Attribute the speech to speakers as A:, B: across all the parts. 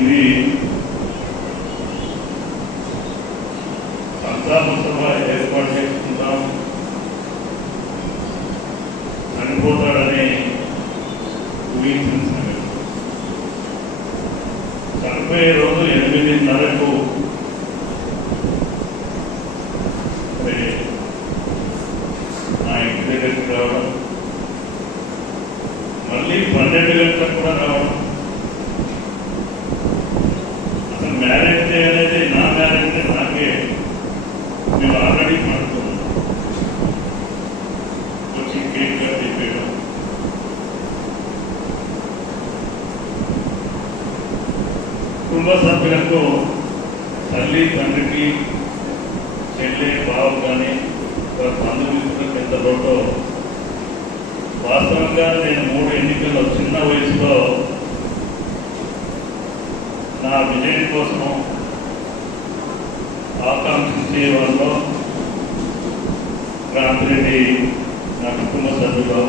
A: ఇది సంతాప ఏర్పాటు చేసుకుంటాం. చనిపోతాడని ఊహించిన చనిపోయే రోజు ఎనిమిదిన్నరకు నా ఇంటి దగ్గరికి రావడం మళ్ళీ పన్నెండు గంటలకు కూడా రావడం. కుటుంబ సభ్యులకు తల్లి తండ్రికి చెల్లి బావ కానీ వారి బంధుమిత్రులకు ఎంత లోటో వాస్తవంగా నేను మూడు ఎన్నికల్లో చిన్న వయసులో నా విజయం కోసం ఆకాంక్షించే వాళ్ళు క్రాంతిరెడ్డి నా కుటుంబ సభ్యులు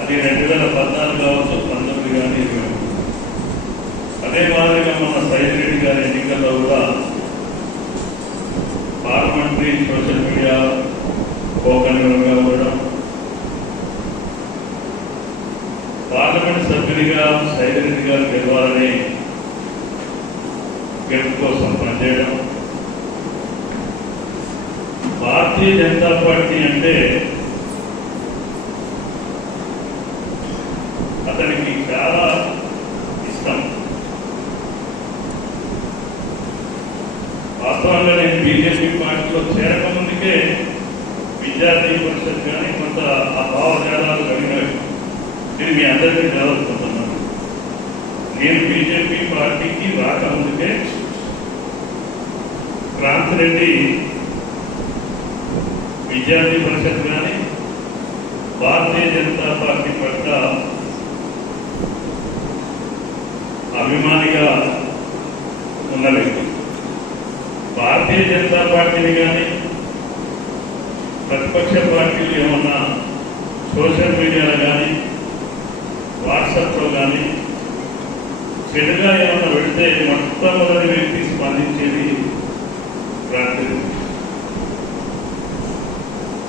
A: అది రెండు వేల పద్నాలుగు కావచ్చు పంతొమ్మిది కానీ ఇరవై. అదే మాదిరిగా మన సైద్ రెడ్డి గారి ఎన్నికల్లో కూడా పార్లమెంటరీ సోషల్ మీడియా కోకనిగా ఉండడం పార్లమెంట్ సభ్యుడిగా సైద్ రెడ్డి గారు గెలవాలని గెలుపు కోసం పనిచేయడం భారతీయ జనతా పార్టీ అంటే అతనికి చాలా ఇష్టం వాస్తవంగా నేను బీజేపీ పార్టీలో చేరకముందుకే విద్యార్థి పరిషత్ కానీ కొంత ఆ భావజాలాలు కలిగినవి నేను మీ అందరికీ జరుగుతున్నాను నేను బీజేపీ పార్టీకి రాకముందుకే క్రాంతిరెడ్డి విద్యార్థి పరిషత్ కానీ భారతీయ జనతా పార్టీ పట్ల అభిమానిగా ఉన్న వ్యక్తి భారతీయ జనతా పార్టీని కానీ ప్రతిపక్ష పార్టీలు ఏమన్నా సోషల్ మీడియాలో కానీ వాట్సాప్లో కానీ చెడుగా ఏమన్నా పెడితే మొట్టమొదటి వ్యక్తి స్పందించేది క్రాంతిరెడ్డి.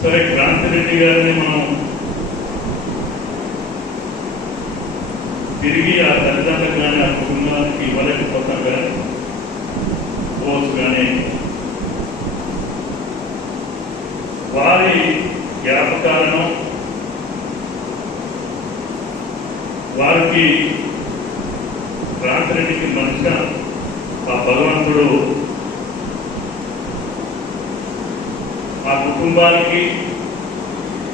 A: సరే క్రాంతిరెడ్డి గారిని మనం తిరిగి ఆ తల్లిదండ్రులకు కానీ ఆ కుటుంబానికి ఇవ్వలేకపోతాం కానీ పోవచ్చు కానీ వారి జ్ఞాపకాలను వారికి క్రాంతిరెడ్డికి మనిషి ఆ భగవంతుడు ఆ కుటుంబానికి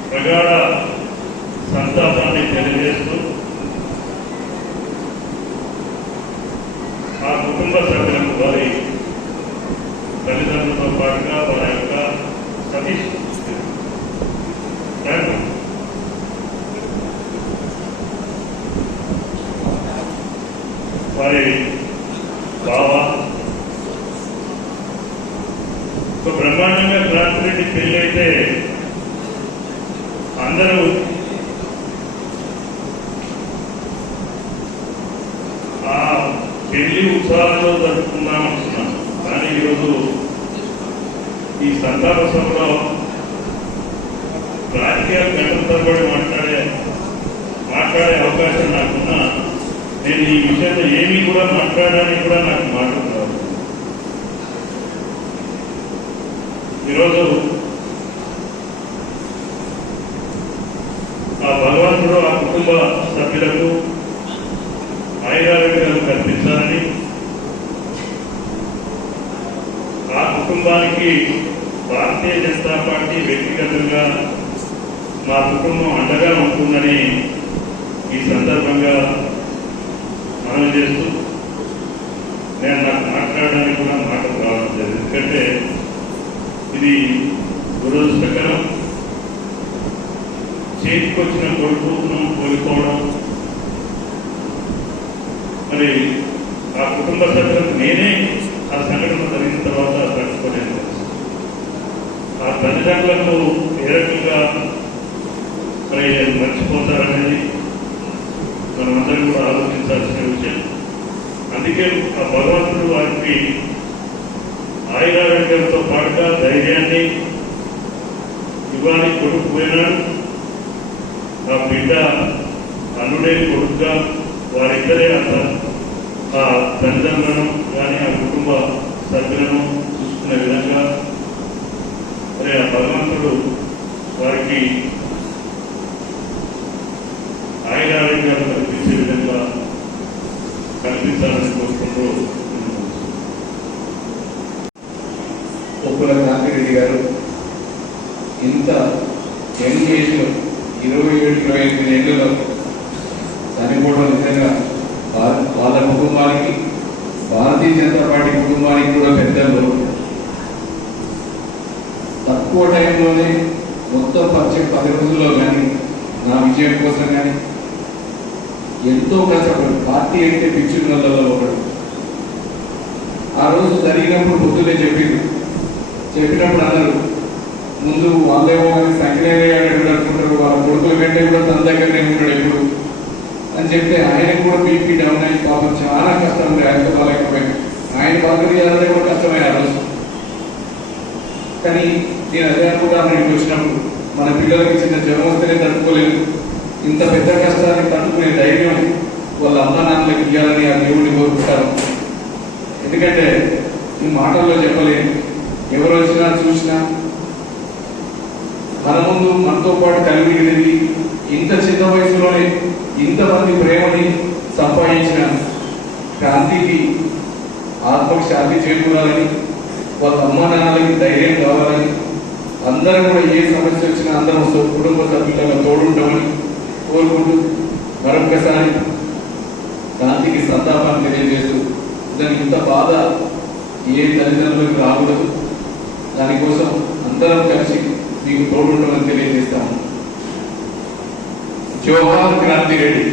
A: ప్రగాఢ సంతాపాన్ని తెలియజేస్తూ ఆ కుటుంబ సభ్యులకు వారి తల్లిదండ్రులతో పాటుగా వారి బ్రహ్మాండంగా క్రాంతిరెడ్డి పెళ్ళైతే అందరూ ఆ పెళ్ళి ఉత్సవాలతో జరుపుకుందాం అనుకున్నాం. కానీ ఈరోజు ఈ సంతాప సభలో రాజకీయాలు గంటల తరబడి మాట్లాడే మాట్లాడే అవకాశం నాకున్నా నేను ఈ విషయంలో ఏమీ కూడా మాట్లాడడానికి కూడా నాకు మాట్లాడు ఈరోజు ఆ భగవంతుడు ఆ కుటుంబ సభ్యులకు ఆయురారోగ్యాలు కల్పించాలని ఆ కుటుంబానికి భారతీయ జనతా పార్టీ వ్యక్తిగతంగా మా కుటుంబం అండగా ఉంటుందని ఈ సందర్భంగా మనం చేస్తూ నేను నాకు మాట్లాడడానికి కూడా మాటలు రావడం జరిగింది. ఇది దురదృష్టకరం చేతికొచ్చిన కోల్పోతున్నాం కోల్పోవడం. మరి ఆ కుటుంబ సభ్యులకు నేనే ఆ సంఘటన జరిగిన తర్వాత తట్టుకోలేను ఆ తల్లిదండ్రులకు ఏ రకంగా మరి మర్చిపోతారనేది మనమందరం కూడా ఆలోచించాల్సిన విషయం. అందుకే ఆ భగవంతుడు వారికి ఆయురారోగ్యంతో పాటుగా ధైర్యాన్ని ఇవాళ కొడుకు పోయినాడు. ఆ బిడ్డ అల్లుడే కొడుకుగా వారిద్దరే అంత. ఆ తల్లిదండ్రులను కానీ ఆ కుటుంబ సభ్యులను చూసుకునే విధంగా. అరే ఆ భగవంతుడు వారికి ఆయన ఆరోగ్యాలు కల్పించే విధంగా కల్పించాలని కోరుకుంటూ
B: ఉప్పుల కాంతిరెడ్డి గారు ఇంత యంగ్ ఏజ్లో ఇరవై ఏడు ఇరవై ఎనిమిది ఏళ్ళలో చనిపోవడం నిజంగా వాళ్ళ కుటుంబానికి భారతీయ జనతా పార్టీ కుటుంబానికి కూడా పెద్దలు తక్కువ టైంలోనే మొత్తం పచ్చే పది రోజుల్లో కానీ నా విజయం కోసం కానీ ఎంతో కష్టపడు పార్టీ అంటే పిచ్చున్నలలో ఒకడు. ఆ రోజు జరిగినప్పుడు పొద్దున్నే చెప్పింది చెప్పినప్పుడు అన్నారు ముందు వాళ్ళేమో కానీ సంఖ్యలే అనుకుంటారు? వాళ్ళ కొడుకుల కంటే కూడా తన దగ్గరనే ఉంటాడు ఎప్పుడు? అని చెప్తే ఆయన కూడా బీపీ డౌన్ అయ్యి పాపం చాలా కష్టం ఉంది ఆయన బాగాలేకపోయింది ఆయన పలకరియాలంటే కూడా కష్టమైన ఆ రోజు. కానీ నేను అదే అనుకుంటాను నేను వచ్చినప్పుడు మన పిల్లలకి చిన్న జ్వరం వస్తేనే తట్టుకోలేదు ఇంత పెద్ద కష్టాన్ని తట్టుకునే ధైర్యం వాళ్ళ అమ్మ నాన్నలకు ఇవ్వాలని ఆ దేవుడిని కోరుకుంటారు ఎందుకంటే ఈ మాటల్లో చెప్పలేను. ఎవరు వచ్చినా చూసినా మన ముందు మనతో పాటు కలిగి ఇంత చిన్న వయసులోనే ఇంతమంది ప్రేమని సంపాదించిన క్రాంతికి ఆత్మకు శాంతి చేకూరాలని వాళ్ళ అమ్మ నాన్నలకి ధైర్యం కావాలని అందరం కూడా ఏ సమస్య వచ్చినా అందరం కుటుంబ సభ్యులలో తోడుంటామని కోరుకుంటూ మరొకసారి క్రాంతికి సంతాపాన్ని తెలియజేస్తూ దానికి ఇంత బాధ ఏ తల్లిదండ్రులకు రాకూడదు. దానికోసం అందరం కలిసి మీకు తోడుంటామని తెలియజేస్తాము. జోహార్ క్రాంతి రెడ్డి